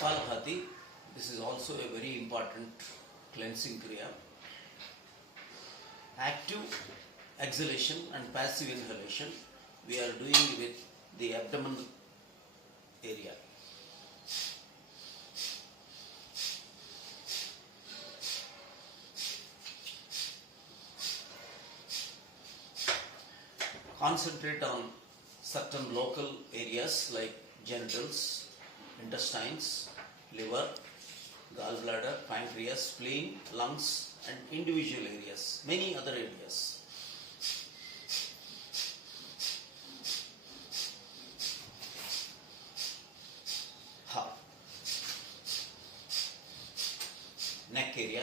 Kapalabhati. This is also a very important cleansing kriya. Active exhalation and passive inhalation we are doing with the abdomen area. Concentrate on certain local areas like genitals, intestines, liver, gallbladder, pancreas, spleen, lungs, and individual areas, many other areas. Heart, neck area,